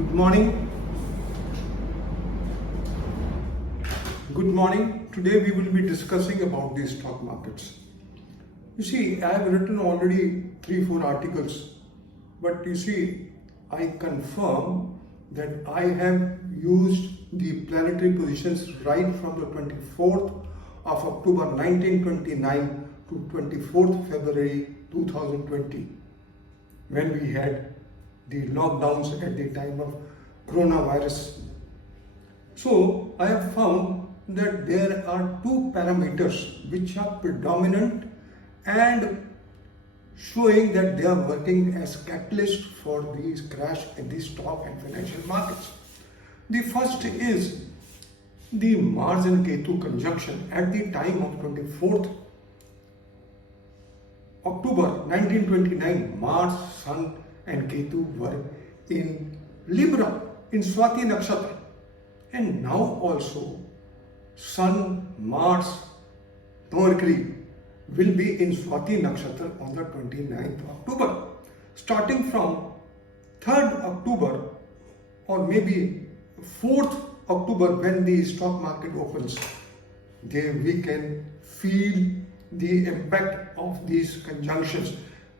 Good morning. Good morning. Today we will be discussing about the stock markets. You see, I have written already 3-4 articles, but you see, I confirm that I have used the planetary positions right from the 24th of October 1929 to 24th February 2020, when we had the lockdowns at the time of coronavirus. So I have found that there are two parameters which are predominant and showing that they are working as catalyst for these crash in the stock and financial markets. The first is the Mars and Ketu conjunction at the time of 24th October 1929. Mars, Sun and Ketu were in Libra in Swati Nakshatra, and now also Sun, Mars, Mercury will be in Swati Nakshatra on the 29th of October. Starting from 3rd October or maybe 4th October, when the stock market opens, there we can feel the impact of these conjunctions.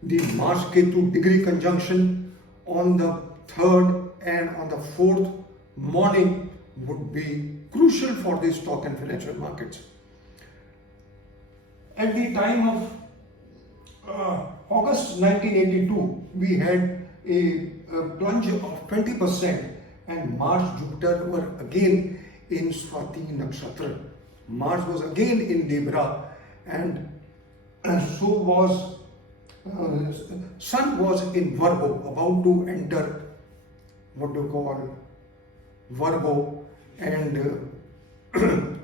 The Mars-Ketu degree conjunction on the 3rd and on the 4th morning would be crucial for the stock and financial markets. At the time of August 1982, we had a plunge of 20%, and Mars Jupiter were again in Swati Nakshatra. Mars was again in Libra, and so was Sun was in Virgo, about to enter what do you call Virgo, and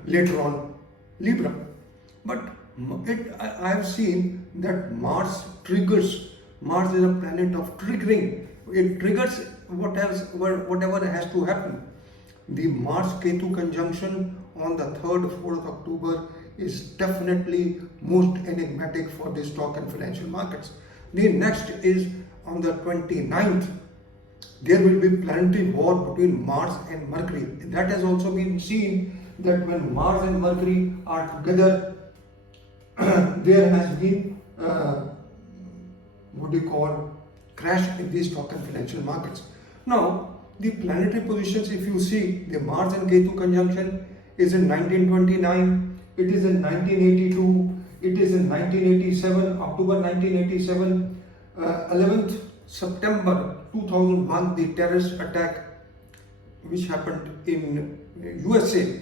later on Libra. But I have seen that Mars triggers. Mars is a planet of triggering. It triggers whatever has to happen. The Mars-Ketu conjunction on the 3rd, 4th October is definitely most enigmatic for the stock and financial markets. The next is on the 29th. There will be planetary war between Mars and Mercury. That has also been seen, that when Mars and Mercury are together, there has been crash in the stock and financial markets. Now, the planetary positions, if you see, the Mars and Ketu conjunction is in 1929, it is in 1982, it is in 1987, October 1987, 11th September 2001, the terrorist attack which happened in USA,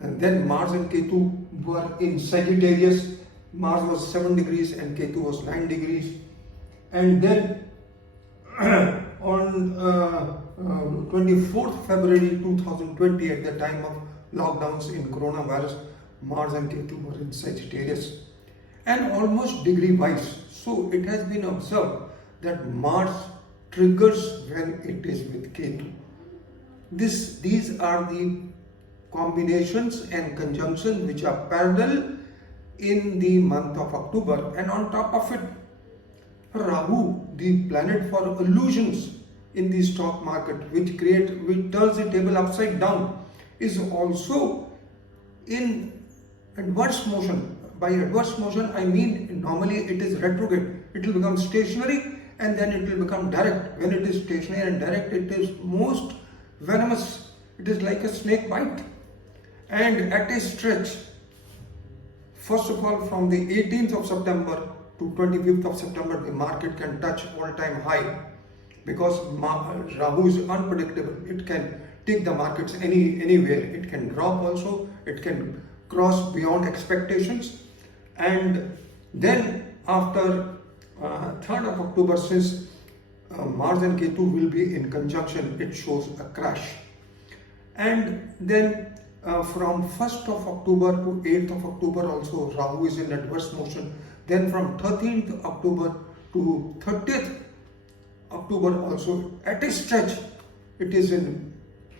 and then Mars and Ketu were in Sagittarius. Mars was 7 degrees and Ketu was 9 degrees, and then on 24th February 2020, at the time of lockdowns in coronavirus, Mars and Ketu were in Sagittarius, and almost degree wise. So it has been observed that Mars triggers when it is with Ketu. These are the combinations and conjunctions which are parallel in the month of October, and on top of it, Rahu, the planet for illusions in the stock market, which turns the table upside down, is also in adverse motion. By adverse motion, I mean normally it is retrograde. It will become stationary and then it will become direct. When it is stationary and direct, it is most venomous. It is like a snake bite. And at a stretch, first of all, from the 18th of September to 25th of September, the market can touch all-time high, because Rahu is unpredictable. It can take the markets anywhere. It can drop also. It can cross beyond expectations. And then after 3rd of October, since Mars and Ketu will be in conjunction, it shows a crash. And then from 1st of October to 8th of October also, Rahu is in adverse motion. Then from 13th October to 30th October also, at a stretch, it is in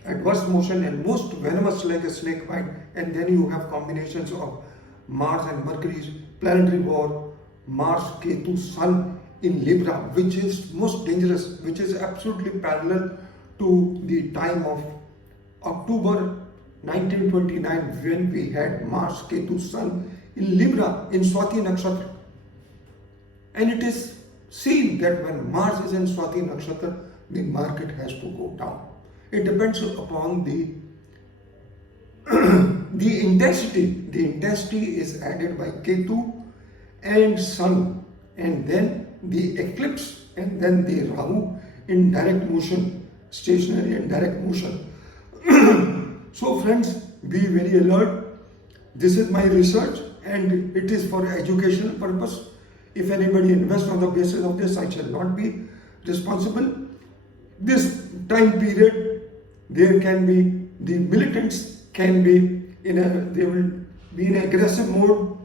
adverse motion and most venomous, like a snake bite. And then you have combinations of Mars and Mercury's planetary war, Mars, Ketu, Sun in Libra, which is most dangerous, which is absolutely parallel to to the time of October 1929, when we had Mars-Ketu Sun in Libra in Swati Nakshatra. And it is seen that when Mars is in Swati Nakshatra, the market has to go down. It depends upon the the intensity. The intensity is added by Ketu and Sun, and then the eclipse, and then the Rahu in direct motion, stationary and direct motion. So friends, be very alert. This is my research and it is for educational purpose. If anybody invests on the basis of this, I shall not be responsible. This time period, there can be, the militants can be they will be in aggressive mode.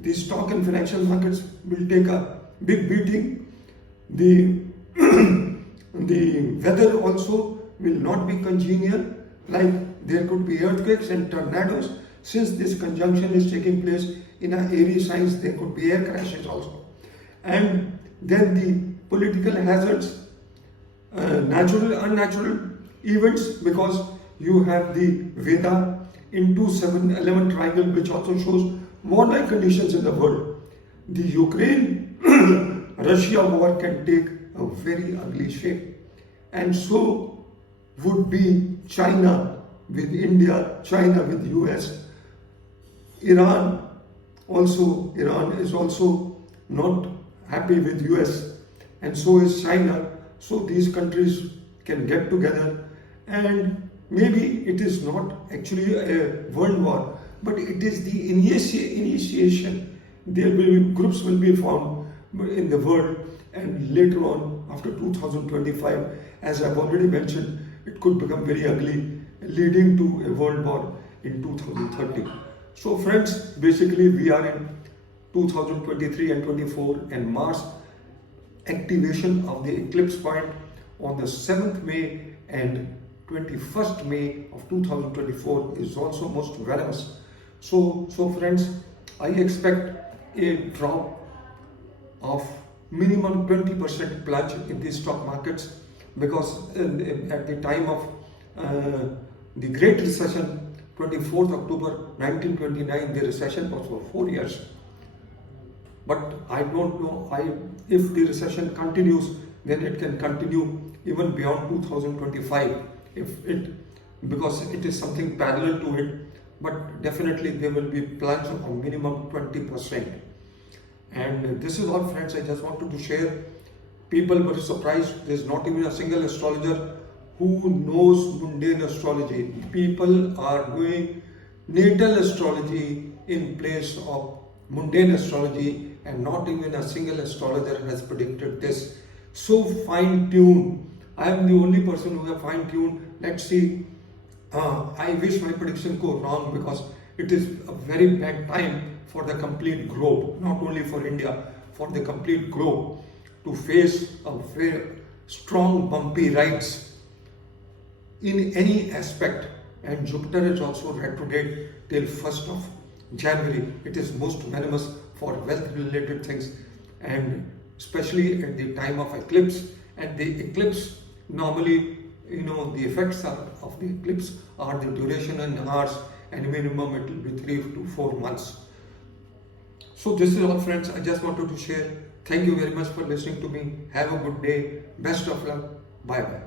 The stock and financial markets will take a big beating. The weather also will not be congenial, like there could be earthquakes and tornadoes. Since this conjunction is taking place in a Aries signs, there could be air crashes also. And then the political hazards, natural, unnatural events, because you have the Veda in 2-7-11 triangle, which also shows warlike conditions in the world. The Ukraine-Russia war can take a very ugly shape, and so would be China with India, China with US, Iran is also not happy with US, and so is China. So these countries can get together, and maybe it is not actually a world war, but it is the initiation. There will be groups will be formed in the world, and later on, after 2025, as I've already mentioned, it could become very ugly, leading to a world war in 2030. So friends, basically we are in 2023 and 24, and Mars activation of the eclipse point on the 7th May and 21st May of 2024 is also most venomous. So friends, I expect a drop of minimum 20% plunge in the stock markets, because at the time of the Great Recession, 24th October 1929, the recession was for 4 years. But I don't know if the recession continues, then it can continue even beyond 2025, because it is something parallel to it. But definitely there will be plunge of minimum 20%. And this is all, friends, I just wanted to share. People were surprised. There's not even a single astrologer who knows mundane astrology. People are doing natal astrology in place of mundane astrology, and not even a single astrologer has predicted this. So fine-tuned. I am the only person who have fine-tuned. Let's see. I wish my prediction go wrong, because it is a very bad time for the complete globe, not only for India, for the complete globe, to face a very strong bumpy rides in any aspect. And Jupiter is also retrograde till 1st of January. It is most venomous for wealth related things, and especially at the time of eclipse. And the eclipse, normally, the effects of the eclipse are the duration in hours, and minimum it will be 3 to 4 months. So this is all, friends, I just wanted to share. Thank you very much for listening to me. Have a good day. Best of luck. Bye bye.